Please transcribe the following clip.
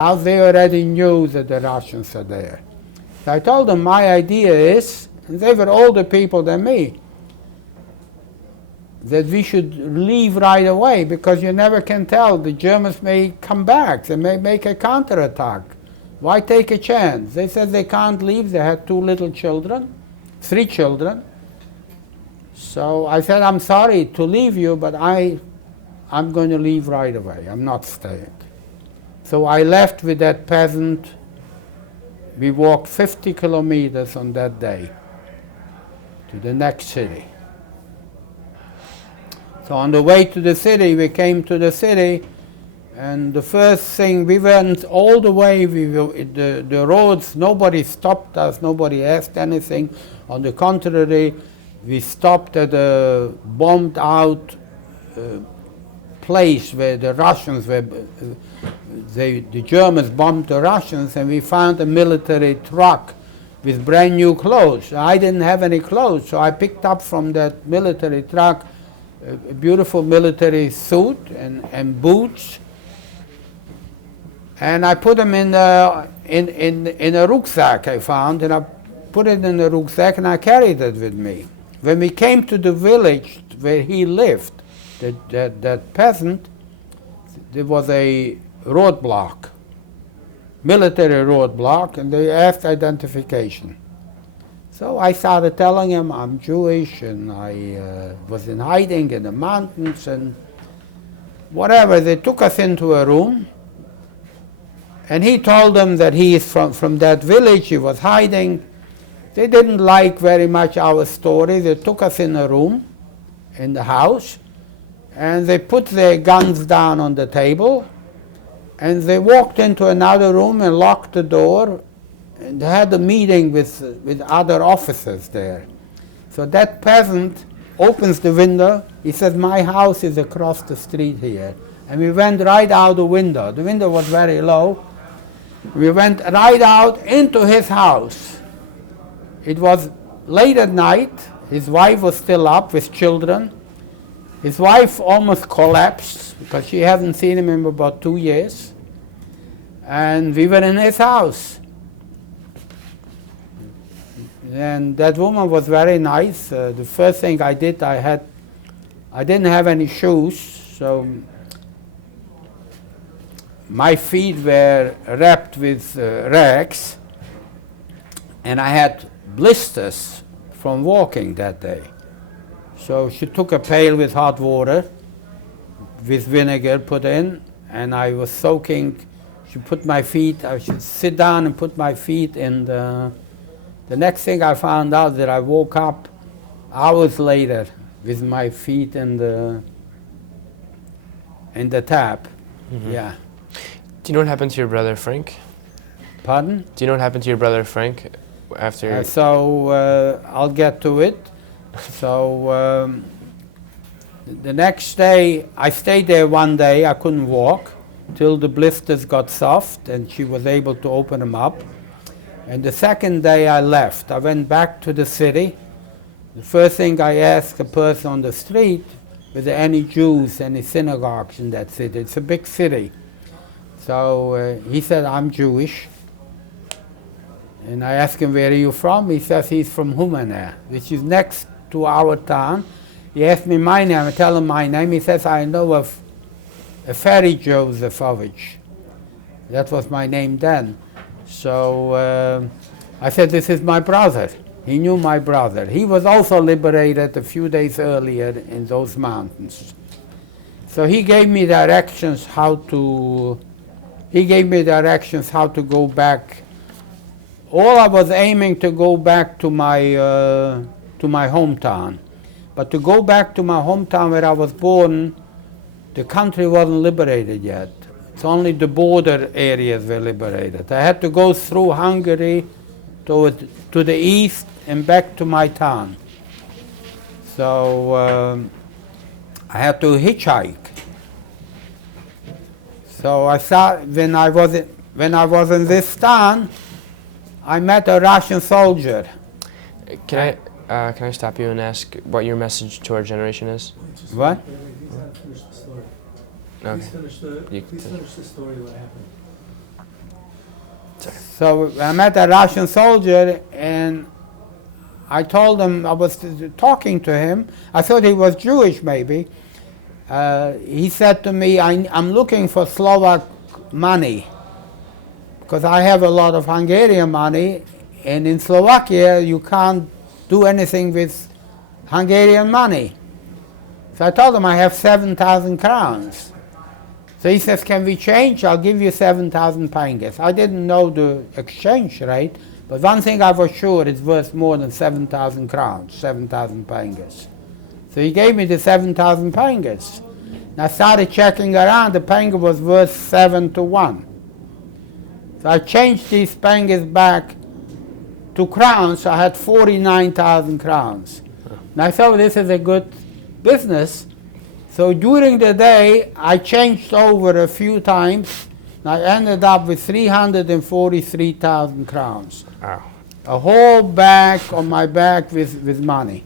Now they already knew that the Russians are there. So I told them my idea is, and they were older people than me, that we should leave right away because you never can tell. The Germans may come back. They may make a counterattack. Why take a chance? They said they can't leave. They had 2 little children, 3 children. So I said, I'm sorry to leave you, but I'm going to leave right away. I'm not staying. So I left with that peasant. We walked 50 kilometers on that day to the next city. So on the way to the city, we came to the city, and the first thing, we went all the way, the roads, nobody stopped us, nobody asked anything. On the contrary, we stopped at a bombed out place where the Russians were, the Germans bombed the Russians, and we found a military truck with brand new clothes. I didn't have any clothes, so I picked up from that military truck a beautiful military suit and boots, and I put them in a rucksack I found, and I put it in the rucksack and I carried it with me. When we came to the village where he lived, that peasant, there was a roadblock, military roadblock, and they asked identification. So I started telling him I'm Jewish and I was in hiding in the mountains and whatever. They took us into a room, and he told them that he is from that village, he was hiding. They didn't like very much our story. They took us in a room in the house, and they put their guns down on the table, and they walked into another room and locked the door, and had a meeting with other officers there. So that peasant opens the window. He says, my house is across the street here. And we went right out the window. The window was very low. We went right out into his house. It was late at night. His wife was still up with children. His wife almost collapsed because she hasn't seen him in about 2 years. And we were in his house. And that woman was very nice. The first thing I did, I didn't have any shoes, so my feet were wrapped with rags, and I had blisters from walking that day. So she took a pail with hot water, with vinegar put in, and I was soaking. She put my feet, I should sit down and put my feet in the next thing I found out that I woke up hours later with my feet in the tap. Mm-hmm. Yeah. Do you know what happened to your brother Frank? Pardon? Do you know what happened to your brother Frank after? I'll get to it. So the next day, I stayed there one day. I couldn't walk till the blisters got soft, and she was able to open them up. And the second day I left. I went back to the city. The first thing I asked a person on the street, were there any Jews, any synagogues in that city? It's a big city. So he said, I'm Jewish. And I asked him, where are you from? He says he's from Humana, which is next to our town. He asked me my name. I tell him my name. He says, I know of a Ferry Josephovich. That was my name then. So I said, this is my brother. He knew my brother. He was also liberated a few days earlier in those mountains. So he gave me directions how to go back. All I was aiming to go back to my hometown. But to go back to my hometown where I was born, the country wasn't liberated yet. It's only the border areas were liberated. I had to go through Hungary to the east and back to my town. So I had to hitchhike. So I thought when I was in this town, I met a Russian soldier. Can I stop you and ask what your message to our generation is? What? Okay. Please finish the story, what happened. So I met a Russian soldier, and I told him, I was talking to him. I thought he was Jewish, maybe. He said to me, I'm looking for Slovak money, because I have a lot of Hungarian money, and in Slovakia you can't do anything with Hungarian money. So I told him I have 7,000 crowns. So he says, can we change? I'll give you 7,000 pangas. I didn't know the exchange rate, but one thing I was sure, it's worth more than 7,000 crowns, 7,000 pangas. So he gave me the 7,000 pangas. And I started checking around, the panga was worth 7 to 1. So I changed these pangas back to crowns, so I had 49,000 crowns. And I thought this is a good business. So during the day, I changed over a few times, and I ended up with 343,000 crowns. Wow. A whole bag on my back with money.